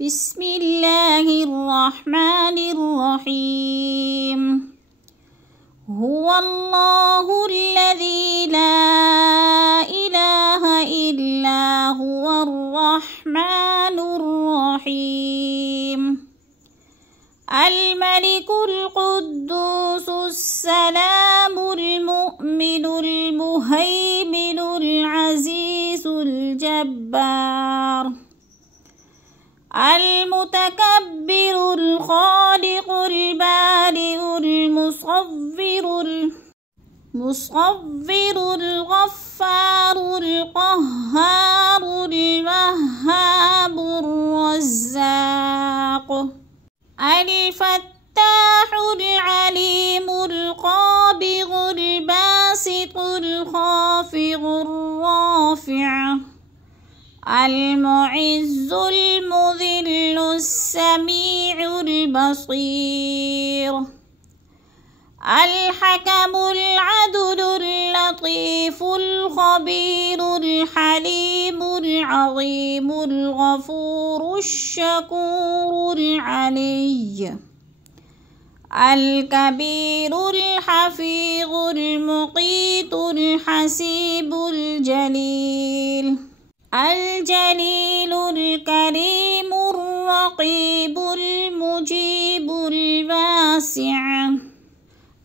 بسم الله الرحمن الرحيم. هو الله الذي لا إله إلا هو الرحمن الرحيم. الملك القدوس السلام المؤمن المهيمن العزيز الجبار المتكبر الخالق البارئ المصور الغفار القهار الوهاب الرزاق الفتاح العليم القابض الباسط الخافض الرافع المعز المذل السميع البصير الحكم العدل اللطيف الخبير الحليم العظيم الغفور الشكور العلي الكبير الحفيظ المقيت الحسيب الجليل الكريم الرقيب المجيب الواسع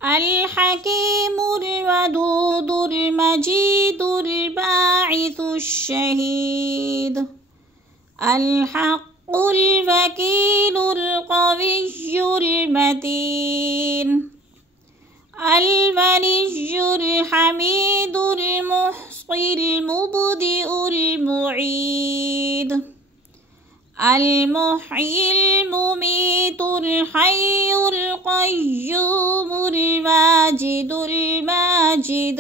الحكيم الودود المجيد الباعث الشهيد الحق الوكيل القوي المتين المني الحميد المحصي المبدئ المعيد المحيي المميت الحي القيوم الواجد الماجد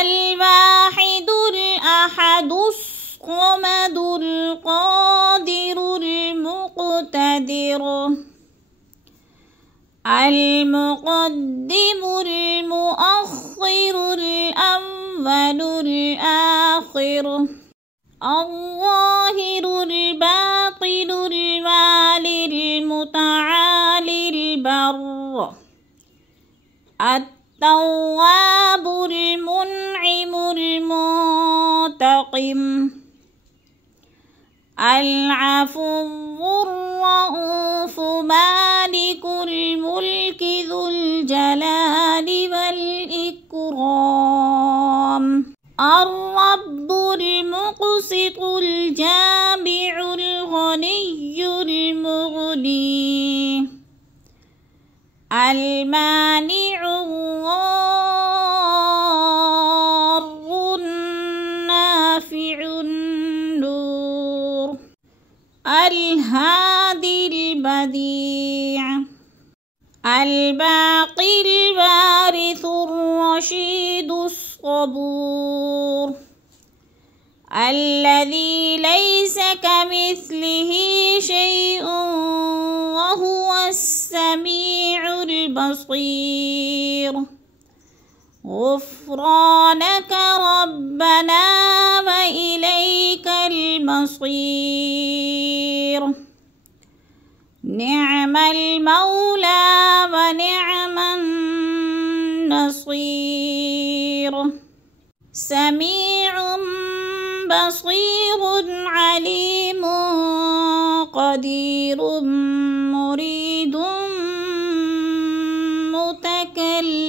الواحد الأحد الصمد القادر المقتدر المقدم المؤخر الأول الآخر الظاهر الباطن الوالي المتعالي البر التواب المنعم المنتقم العفو الرؤوف مالك الملك ذو الجلال والإكرام الرب المقسط الجامع الغني المغني المانع الضار النافع النور الهادي البديع الباقي الوارث الرشيد الصبور الذي ليس كمثله شيء وهو السميع البصير غفرانك ربنا وإليك المصير نعم المولى ونعم النصير سميع بصير عليم قدير مريد متكلم